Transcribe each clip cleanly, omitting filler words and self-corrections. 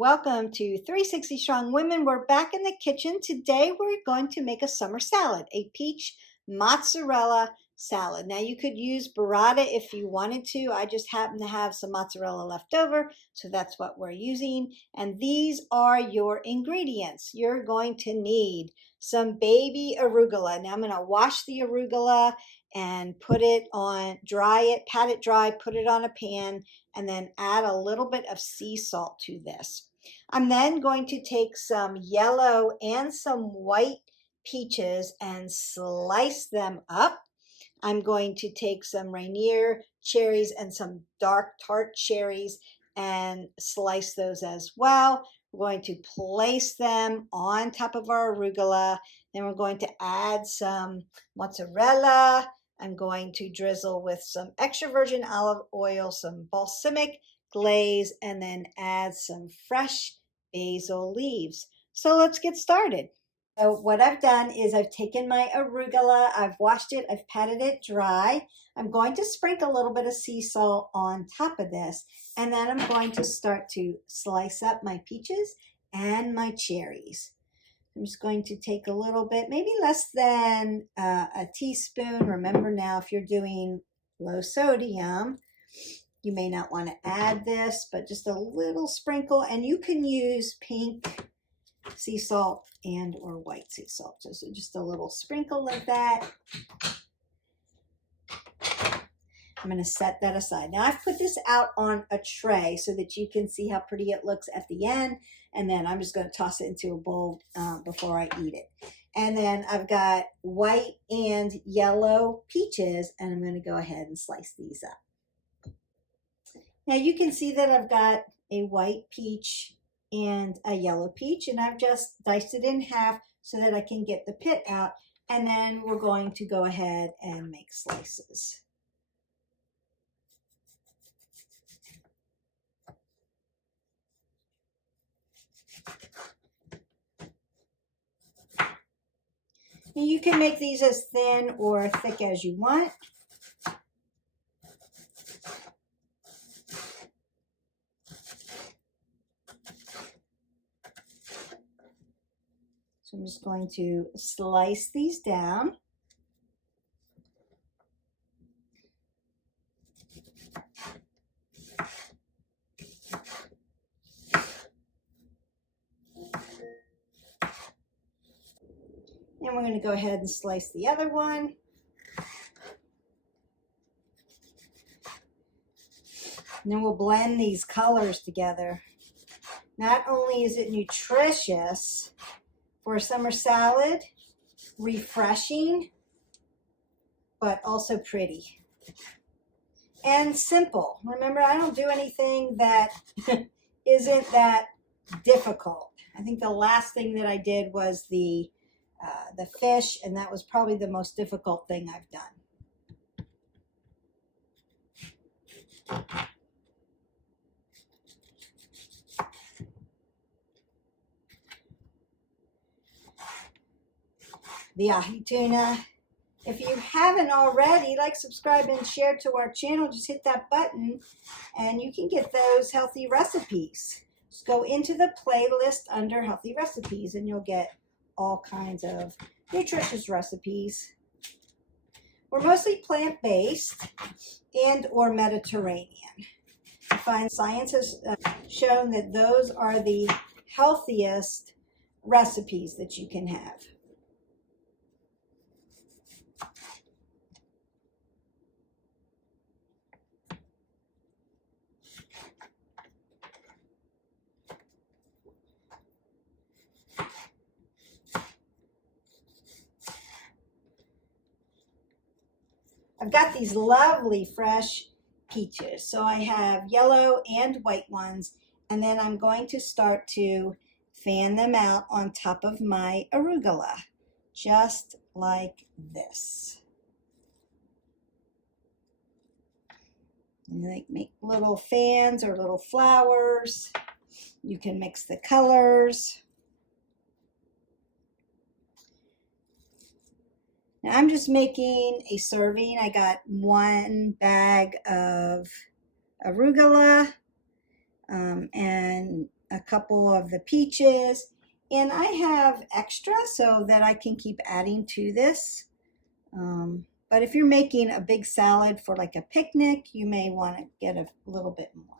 Welcome to 360 Strong Women. We're back in the kitchen. Today we're going to make a summer salad, a peach mozzarella salad. Now you could use burrata if you wanted to. I just happen to have some mozzarella left over, so that's what we're using. And these are your ingredients. You're going to need some baby arugula. Now I'm going to wash the arugula and put it on, dry it, pat it dry, put it on a pan, and then add a little bit of sea salt to this. I'm then going to take some yellow and some white peaches and slice them up. I'm going to take some Rainier cherries and some dark Tart cherries and slice those as well. We're going to place them on top of our arugula. Then we're going to add some mozzarella. I'm going to drizzle with some extra virgin olive oil, some balsamic glaze, and then add some fresh basil leaves. So let's get started. So what I've done is I've taken my arugula, I've washed it, I've patted it dry. I'm going to sprinkle a little bit of sea salt on top of this, and then I'm going to start to slice up my peaches and my cherries. I'm just going to take a little bit, maybe less than a teaspoon. Remember now, if you're doing low sodium, you may not want to add this, but just a little sprinkle. And you can use pink sea salt and or white sea salt. So just a little sprinkle like that. I'm going to set that aside. Now I've put this out on a tray so that you can see how pretty it looks at the end. And then I'm just going to toss it into a bowl before I eat it. And then I've got white and yellow peaches, and I'm going to go ahead and slice these up. Now you can see that I've got a white peach and a yellow peach, and I've just diced it in half so that I can get the pit out. And then we're going to go ahead and make slices. And you can make these as thin or thick as you want. So I'm just going to slice these down. And we're going to go ahead and slice the other one. And then we'll blend these colors together. Not only is it nutritious for a summer salad, refreshing, but also pretty. And simple. Remember, I don't do anything that isn't that difficult. I think the last thing that I did was the fish, and that was probably the most difficult thing I've done. The ahi tuna. If you haven't already, like, subscribe, and share to our channel, just hit that button and you can get those healthy recipes. Just go into the playlist under healthy recipes and you'll get all kinds of nutritious recipes. We're mostly plant-based and or Mediterranean. I find science has shown that those are the healthiest recipes that you can have. I've got these lovely fresh peaches. So I have yellow and white ones, and then I'm going to start to fan them out on top of my arugula, just like this. And they make little fans or little flowers. You can mix the colors. Now I'm just making a serving. I got one bag of arugula. and a couple of the peaches. And I have extra so that I can keep adding to this. But if you're making a big salad for like a picnic, you may want to get a little bit more.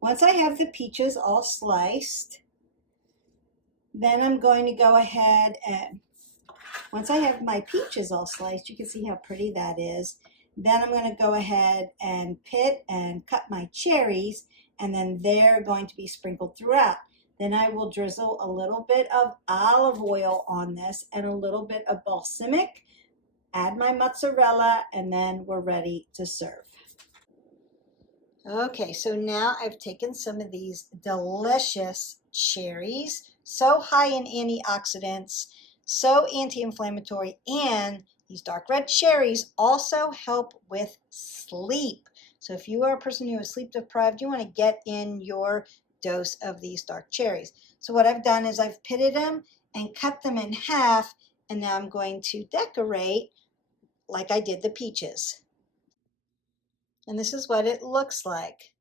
Once I have the peaches all sliced, then I'm going to go ahead and, once I have my peaches all sliced, you can see how pretty that is. Then I'm going to go ahead and pit and cut my cherries, and then they're going to be sprinkled throughout. Then I will drizzle a little bit of olive oil on this and a little bit of balsamic, add my mozzarella, and then we're ready to serve. Okay, so now I've taken some of these delicious cherries, so high in antioxidants, so anti-inflammatory, and these dark red cherries also help with sleep. So if you are a person who is sleep deprived, you want to get in your dose of these dark cherries. So what I've done is I've pitted them and cut them in half, and now I'm going to decorate like I did the peaches. And this is what it looks like.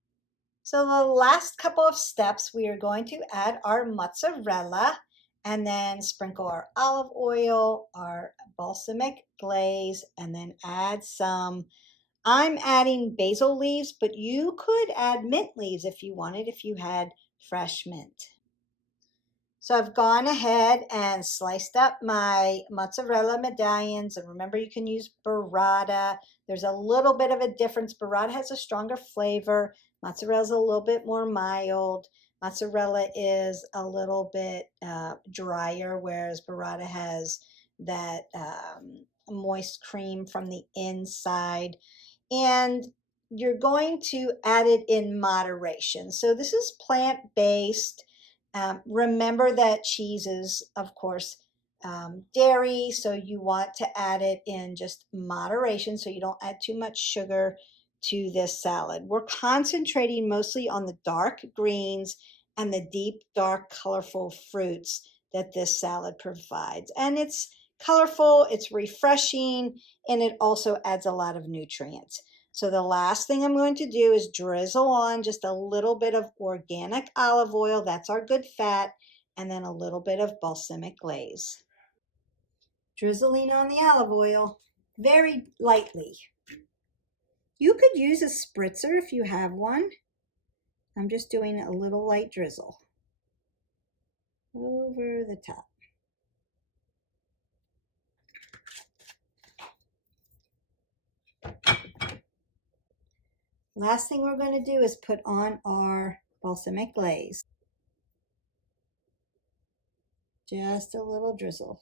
So the last couple of steps, we are going to add our mozzarella and then sprinkle our olive oil, our balsamic glaze, and then add some, I'm adding basil leaves, but you could add mint leaves if you wanted, if you had fresh mint. So I've gone ahead and sliced up my mozzarella medallions. And remember, you can use burrata. There's a little bit of a difference. Burrata has a stronger flavor. Mozzarella is a little bit more mild. Mozzarella is a little bit drier, whereas burrata has that moist cream from the inside. And you're going to add it in moderation. So this is plant-based. Remember that cheese is, of course, dairy, so you want to add it in just moderation so you don't add too much sugar to this salad. We're concentrating mostly on the dark greens and the deep, dark, colorful fruits that this salad provides. And it's colorful, it's refreshing, and it also adds a lot of nutrients. So the last thing I'm going to do is drizzle on just a little bit of organic olive oil, that's our good fat, and then a little bit of balsamic glaze. Drizzling on the olive oil very lightly. You could use a spritzer if you have one. I'm just doing a little light drizzle over the top. Last thing we're going to do is put on our balsamic glaze. Just a little drizzle.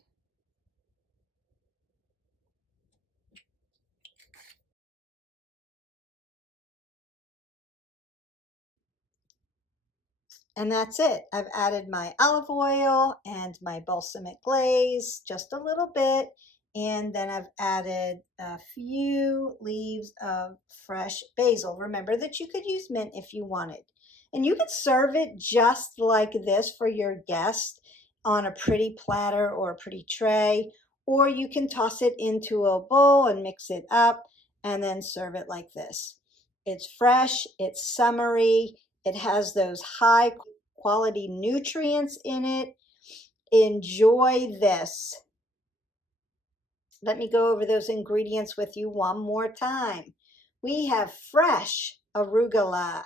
And that's it. I've added my olive oil and my balsamic glaze, just a little bit. And then I've added a few leaves of fresh basil. Remember that you could use mint if you wanted. And you could serve it just like this for your guest on a pretty platter or a pretty tray. Or you can toss it into a bowl and mix it up and then serve it like this. It's fresh, it's summery, it has those high quality nutrients in it. Enjoy this. Let me go over those ingredients with you one more time. We have fresh arugula,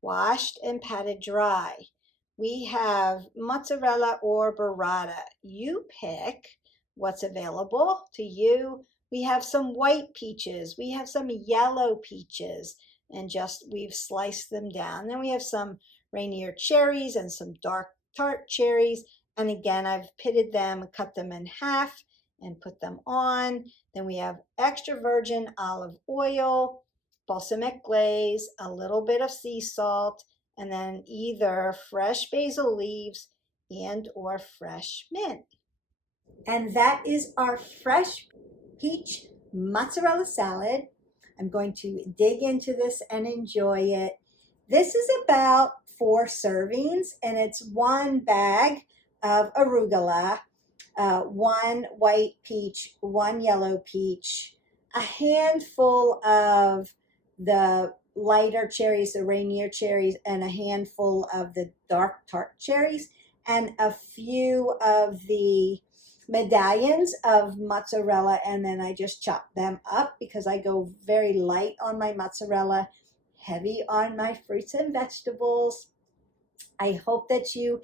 washed and patted dry. We have mozzarella or burrata. You pick what's available to you. We have some white peaches. We have some yellow peaches, and just we've sliced them down. Then we have some Rainier cherries and some dark Tart cherries. And again, I've pitted them, cut them in half, and put them on. Then we have extra virgin olive oil, balsamic glaze, a little bit of sea salt, and then either fresh basil leaves and or fresh mint. And that is our fresh peach mozzarella salad. I'm going to dig into this and enjoy it. This is about 4 servings, and it's 1 bag of arugula, 1 white peach, 1 yellow peach, a handful of the lighter cherries, the Rainier cherries, and a handful of the dark tart cherries, and a few of the medallions of mozzarella, and then I just chop them up because I go very light on my mozzarella, heavy on my fruits and vegetables. I hope that you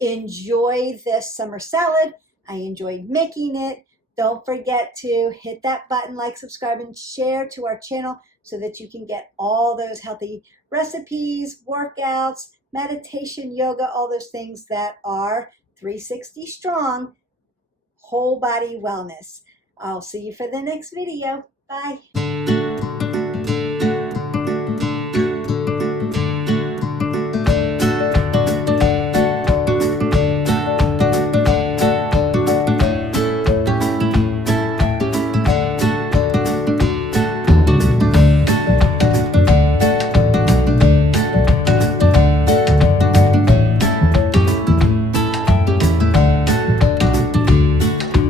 enjoy this summer salad. I enjoyed making it. Don't forget to hit that button, like, subscribe, and share to our channel so that you can get all those healthy recipes, workouts, meditation, yoga, all those things that are 360 strong, whole body wellness. I'll see you for the next video. Bye.